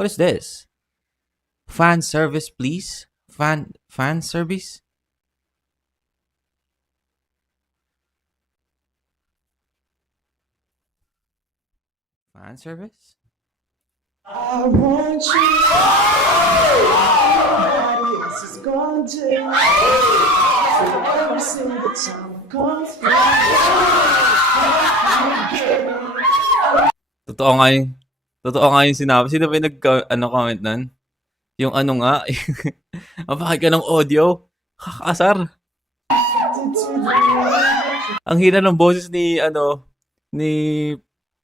What is this? Fan service, please. Fan service. Fan service. I want you. Nobody else is gonna do. So every single time it comes Totoo nga yung sinabi. Sino ba yung comment nun? Yung ano nga, mapakit ka ng audio. Kakasar. Ang hina ng boses ni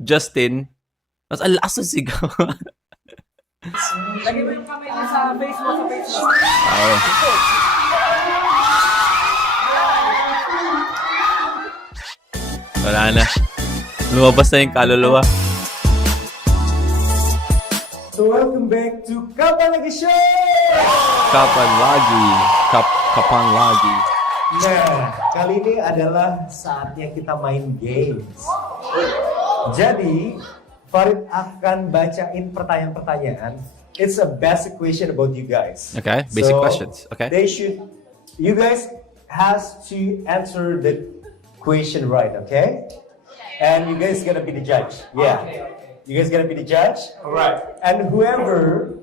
Justin. Mas ang lakas ng sigaw. Lagay mo yung kamay niya sa Facebook. Oo. Wala na. Lumabas na yung kaluluwa. So welcome back to Kapan Lagi Show! Kapan lagi. Nah, kali ini adalah saatnya kita main games. Jadi, Farid akan bacain pertanyaan-pertanyaan. It's a basic question about you guys. Okay, basic questions. Okay. You guys has to answer the question right, okay? And you guys gonna be the judge. Yeah. Okay. You guys gonna be the judge? Alright. And whoever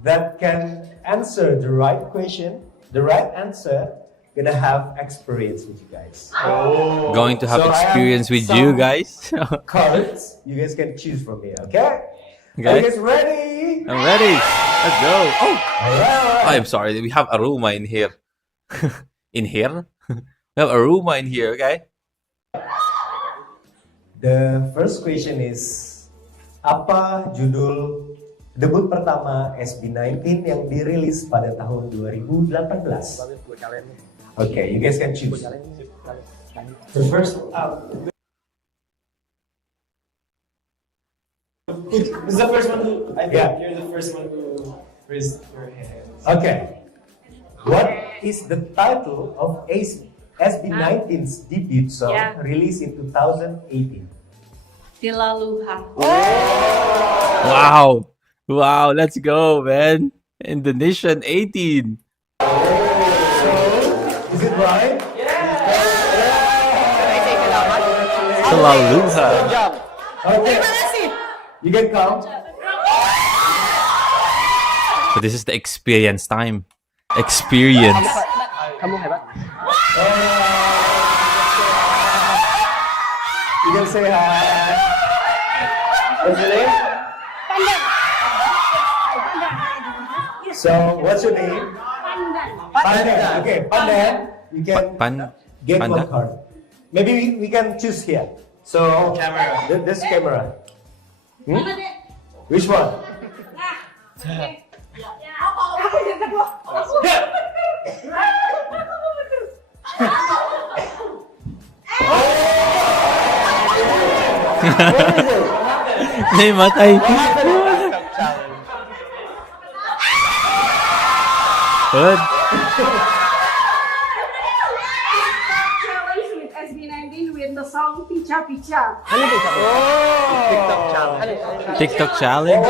that can answer the right question, the right answer, gonna have experience with you guys. Oh. Going to have So I have experience with some- you guys. Cards, you guys can choose from here, okay? Are Okay. you guys ready? I'm ready. Let's go. Oh, Alright. I'm sorry. We have Aruma in here. In here? We have Aruma in here, okay? The first question is, apa judul debut pertama SB19 yang dirilis pada tahun 2018? Okay, you guys can choose. The first, who's the first one who, I think Yeah. you're the first one who raised your hand. Okay. What is the title of SB19's debut song Yeah. released in 2018? Dilaluha. Wow. Wow, let's go, man. Indonesian 18. Is it right? Dilaluha. Okay. You can count. So this is the experience time. Experience. You can say hi. What's your name? So, what's your name? Pandan. Okay, Pandan. You can get Panda? one card. Maybe we can choose here. So, Camera. This camera. Hmm? Which one? May matay. Good. Challenge with SB19 with the song Picha Picha. TikTok challenge.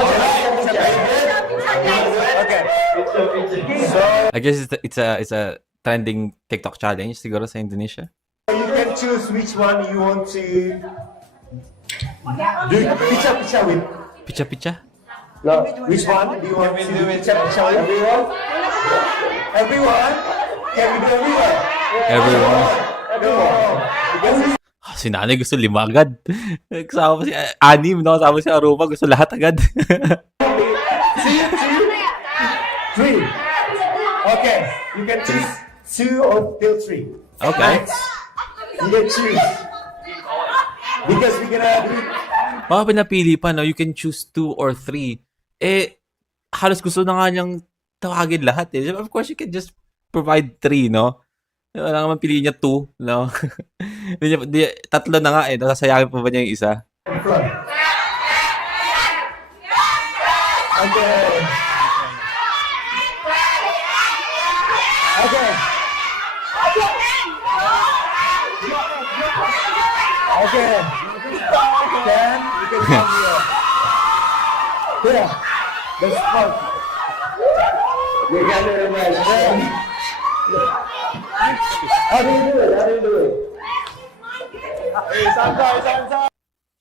Okay. I guess it's a trending TikTok challenge siguro sa Indonesia. You can choose which one you want to do picture with. Picha picha. No, which one do you want to do picture with? Everyone? Everyone? Can we do everyone? Everyone. Everyone. Because Si nanay gusto 5 agad. Kasama pa si anim, no? Kasama si Aruma, gusto lahat agad. three. Okay, you can choose 2 or till 3. Okay. You can choose. Because we're gonna do it. Baka pinapili pa, no? You can choose 2 or 3. Halos gusto na nga niyang tawagin lahat, eh. Of course, you can just provide 3, no? Wala naman piliin niya 2, no? Tatlo na nga, eh. Nasasayangin pa ba niya yung isa? In front. Okay. Okay. Okay. Then you can come here. Here. The spot. You got to imagine. How do you do it? How do you do it?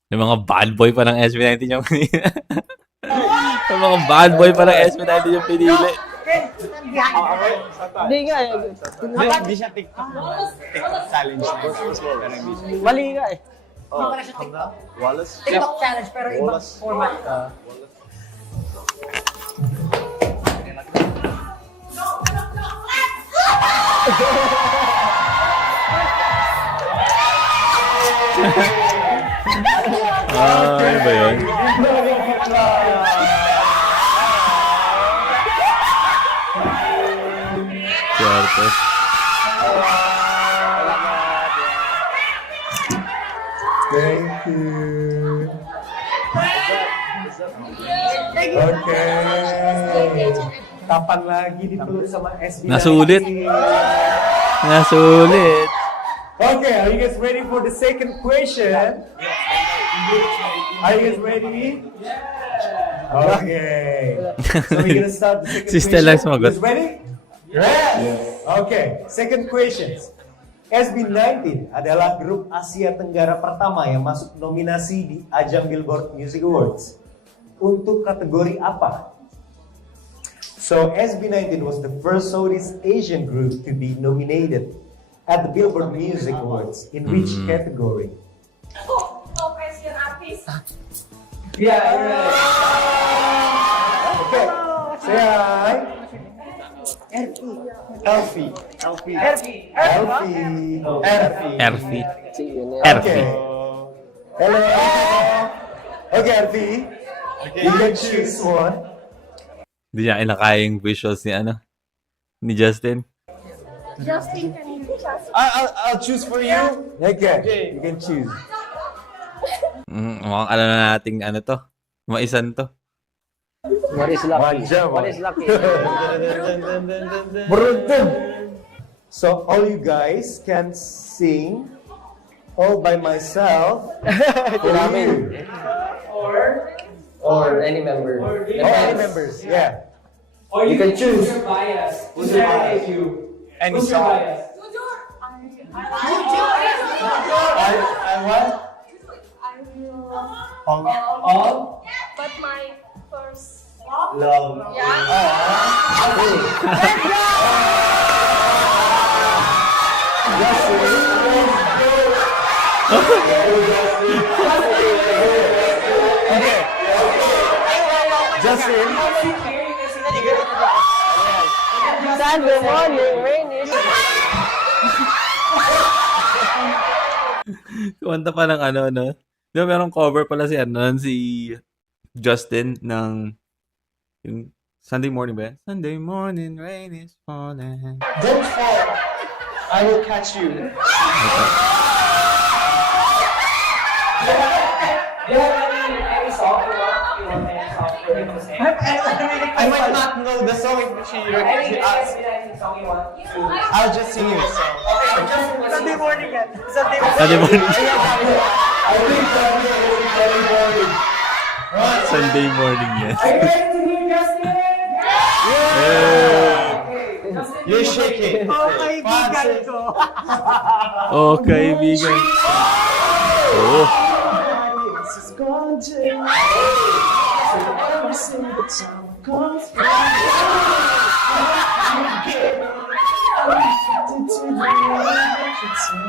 Yung mga bad boy pa ng SB19 yung yung mga bad boy pa ng SB19 yung pinili. Hindi nga eh. Hindi siya TikTok. TikTok challenge na yun. Pero hindi siya. Mali nga eh. Wallace? TikTok challenge pero ibang format. Ano ba yun? Swerte. Thank you. Okay. Kapan lagi ditulis sama SB19? Nasulit. Nasulit. Okay, are you guys ready for the second question? Are you guys ready? Okay. So we're gonna start the second Si Stella question. sumagot. You guys ready? Yes. Okay, second question. SB19 adalah grup Asia Tenggara pertama yang masuk nominasi di ajang Billboard Music Awards. Untuk kategori apa? So SB19 was the first Southeast Asian group to be nominated at the Billboard Music Awards. In which category? Question artist. Yeah, you're right. Okay, say hi. Elfie. Erfi. Okay. Erfi. Hello. Okay, Elfie. You can choose one. Hindi niya kinakayang visuals ni Justin. Justin, can you just I'll choose for you. Okay, you can choose. Mukhang alam na nating to. Maisan to. What is lucky? Manja, What man. is lucky? Beruntung. So all you guys can sing all by myself. For you. Or any member. All any members, yeah. Or You can choose. Who's your bias? Who's your bias? Any Who's your song. bias? I what? All? but my first Love. Justin. Sunday morning, rainy. Kumanta pa ng Di ba merong cover pala si Justin ng yung Sunday morning ba yan? Sunday morning, rain is falling. Don't fall. I will catch you. Do you have any song you want any song for him to sing? I might not know the song if she asks. Any song you want to? I'll just sing you a song. Sunday morning yan. Sunday morning. I think Sunday morning. Sunday morning yan. Are you ready to hear Justin? You're shaking. Oh, kaibigan. Oh.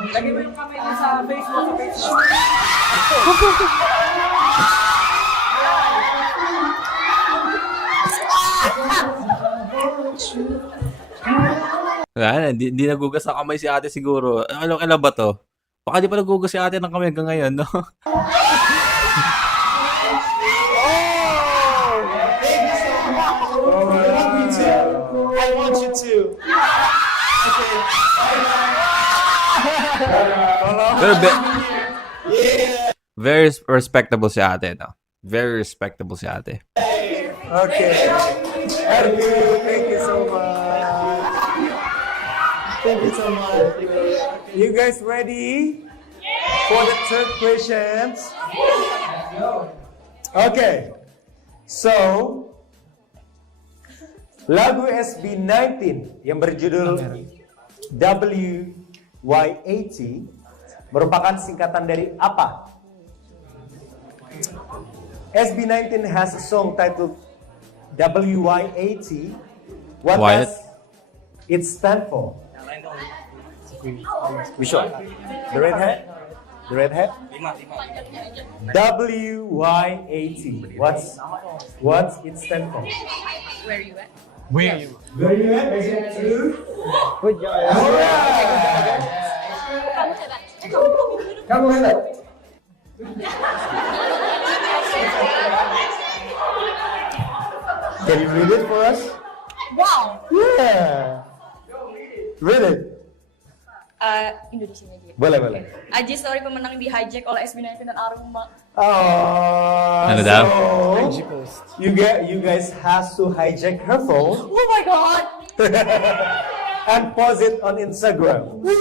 Lagi mo yung kamay niya sa Facebook, sa Facebook. Wala na, hindi nagugas ang kamay si ate siguro. Kailan ba to? Baka di pa nagugas si ate ng kamay hanggang ngayon, no? I want you to. Pero very respectable si ate, no? Very respectable si ate. Okay. Thank you so much. Thank you so much. You guys ready for the third questions? Okay. So, Lagu SB19 yang berjudul WY80 merupakan singkatan dari apa? SB19 has a song titled WY80. What Wyatt? does it stand for? Which one? The red hat? The red hat? WY80. What's it stand for? Where you at? Where you at? Is it true? Good job. Alright. Kamu hebat. Can you read it for us? Wow! Yeah. Read it. Indonesia aja. Boleh. Aji Story pemenang di hijack oleh SB19 dan Aruma. Oh, Ano daw? you guys has to hijack her phone Oh my god! and post it on Instagram. Okay,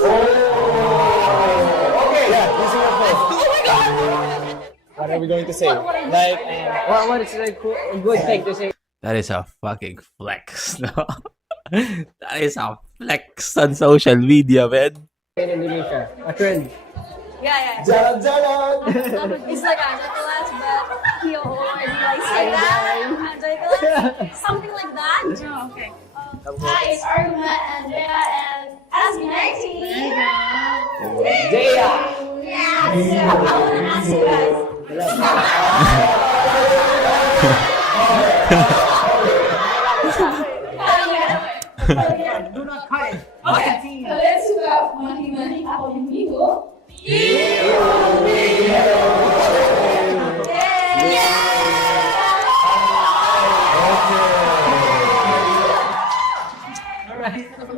yeah, using your phone. Oh my god! What are we going to say? Like, what is like a good thing to say? That is a fucking flex, no? That is a flex on social media, man. In Indonesia, a trend. Yeah. Jalan-jalan. It's like Ajay Kelas, but he already like say that. Ajay Kelas, something like that. Oh, okay. Hi, it's Aruma, Andrea, and SB19. Jaya! Yeah. I want to ask you guys. Do not cut it. Okay, kalian suka mani-mani ako yung minggu?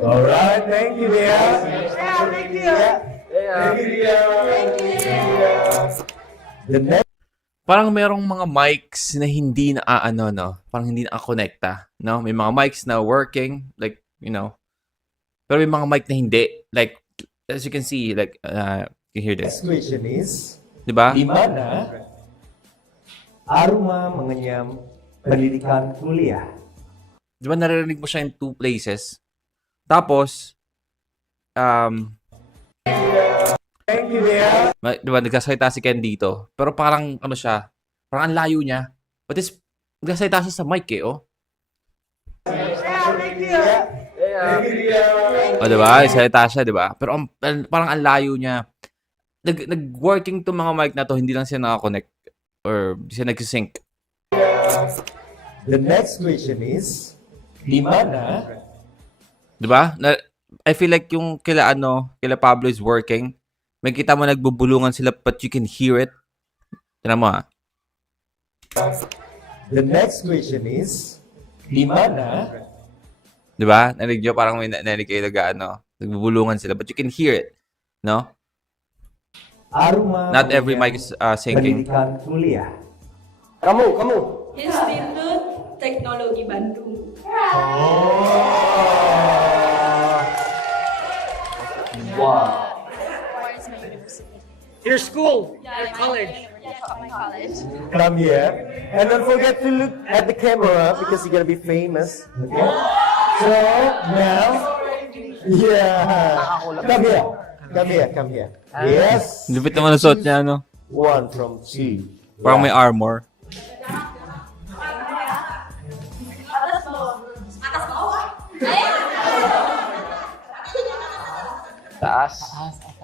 Alright, thank you, Dia. Thank you, Dia. The next Parang merong mga mics na hindi na no? Parang hindi na-connecta, no? May mga mics na working, like, you know. Pero may mga mic na hindi. Like, as you can see, like, you can hear this. question is, Diba? di mana Aruma mengenyam pendidikan kuliah? Diba naririnig mo siya in two places? Tapos, Thank you, Dia. diba, nagsasalita si Ken dito. Pero parang, ano siya, parang ang layo niya. But is, nagsasalita siya sa mic oh. Thank you, Dia. O, diba? Nagsasalita siya, diba? Pero parang ang layo niya. Nag-working to mga mic na to, hindi lang siya nakakonect. Or, hindi siya nag-sync. The next question is, di mana Diba? I feel like yung kila Pablo is working. May kita mo nagbubulungan sila but you can hear it. Tignan mo The next question is, di mana Diba? Narinig nyo parang may narinig kayo nagbubulungan sila but you can hear it. No? Aruma Not every mic mengenyam is syncing. pendidikan kuliah? Kamu. Institut Teknologi Bandung. Where's my university? Your school. Your college. My college. Come here. And don't forget to look at the camera because you're gonna be famous. Okay? So now, yeah. Come here. Yes. Lupit naman ang suot niya, 1 from 2. Parang may armor. Taas.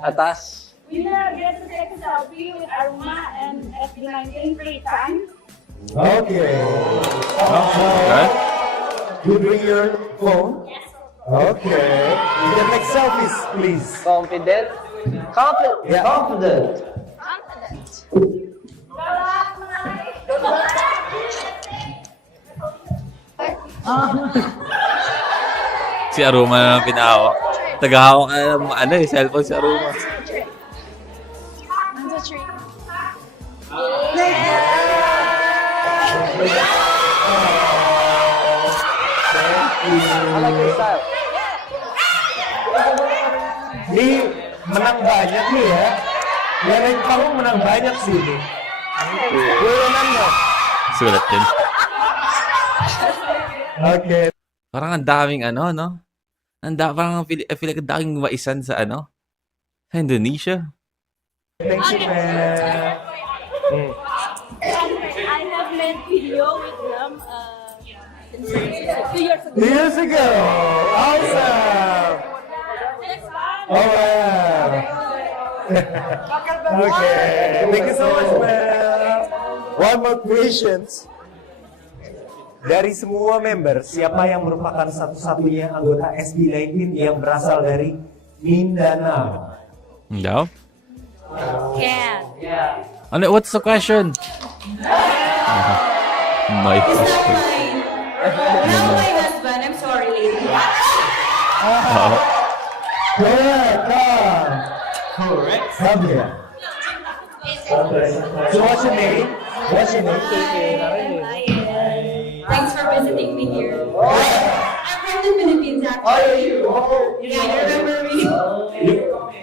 Atas. We are going to take a selfie with Aruma and SB19 free time. Okay. Okay? You bring your phone. Okay. You can take selfies, please. Confident. Yeah. Confident. Si Aruma na lang pinahawak. Tagahawak ka ng cellphone si Aruma. One's a tree. I like your style. Di menang banyak nih ya. Yang kamu menang banyak sih ini. Gue menang nggak? Sulat din. Okay. Parang ang daming ano, no? Parang I feel like ang daming maisan sa ano? Sa Indonesia. Thank you, man. I have made video with them 2 years ago. 2 years ago. Awesome. Oh, wow. Okay. Thank you so much, man. One more questions. Dari semua member, siapa yang merupakan satu-satunya anggota SB19 yang berasal dari Mindanao? No? Can. Ano, what's the question? My It's not question. mine. Not my husband. I'm sorry, lady. Correct. Sabia. So what's your name? What's your name? Hi. Thanks for visiting me here. I'm from the Philippines, actually. Yeah, you remember me?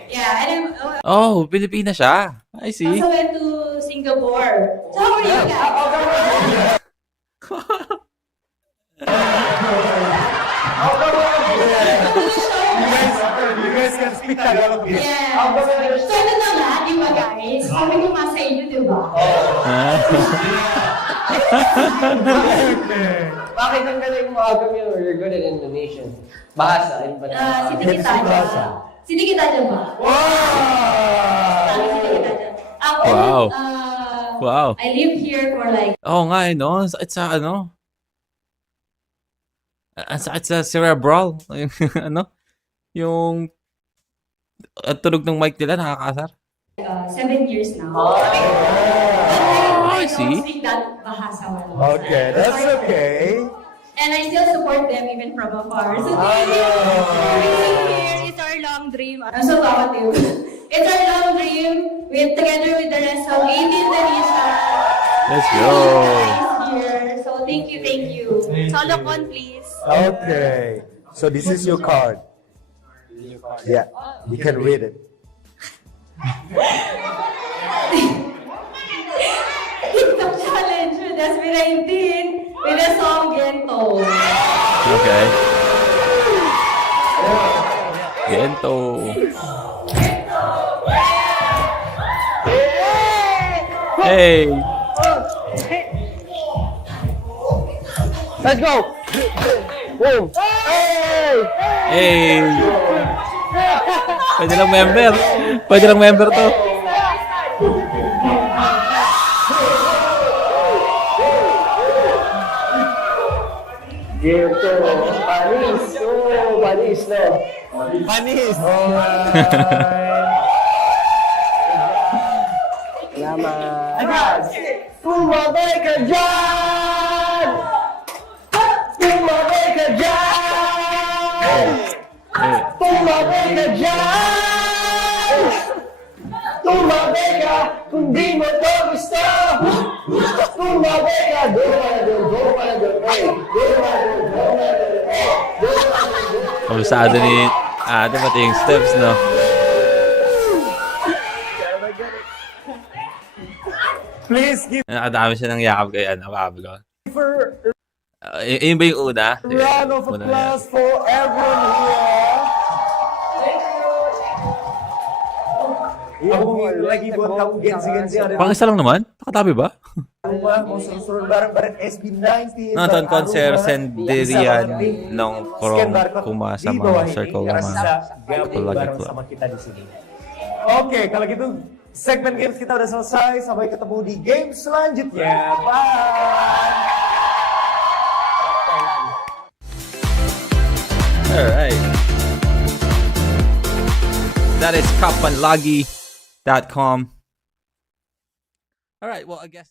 Yeah, and I'm Oh, Pilipina siya. I see. also went to Singapore. So how are you guys? You guys can speak Tagalog here. Yeah. So ito na nga, di ba guys? Sabi ko nga sa inyo, di ba? Bakit ang galing mo? How come you're good at Indonesian? Bahasa. Sino kita dyan? Sino kita dyan ba? Sino kita dyan? Ako, Wow. Wow. I live here for like, Oo nga, eh, no? Ang sakit sa ano? Ang sakit sa cerebral. Yung, ano? Yung tunog ng mic nila, nakakasar. 7 years now. I see. I don't speak that bahasa well. Okay, that's okay. And I still support them even from afar. So here is our long dream. I'm so talkative. It's our long dream together with the rest of 18 Indonesia. Let's go. Here. So thank you. Solocon, please. Okay. So this is your card. Yeah, you can read it. TikTok challenge with SB19 with the song Gento. Okay. Gento. Hey! Let's go! Boom! Hey! Pwede lang member. Pwede lang member to. Gento! Panis! Oh, panis, no? Panis. Salamat! Tumabay ka dyan! Tumabay ka dyan! Tumabay ka dyan! Tumabay ka kung di mo to gusto! Tumabay ka! Doon ka na doon! Doon ka na doon! Hey! Doon ka na doon! Doon ka na doon! Hey! Doon ka na doon! Kabisado ni ate pati yung steps, no? Please give Nakadami siya ng yakap kay ano, Pablo. for Yun ba yung una? a round of Una na yan. applause for everyone here. Ako lagi buat kamu gensi-gensi ada Pang isa lang naman? Nakatabi ba? rumah mau seru-seru bareng-bareng SB19. Nonton bareng konser Aruma. sendirian Bisa banget nong scan from barcode Kuma di sama bawah ini, Circle karena Lama. bisa gabung Lagi bareng pula. sama kita di sini. Oke, kalau gitu segmen games kita udah selesai. Sampai ketemu di game selanjutnya. Bye. Alright. That is kapanlagi.com. Alright, well, I guess...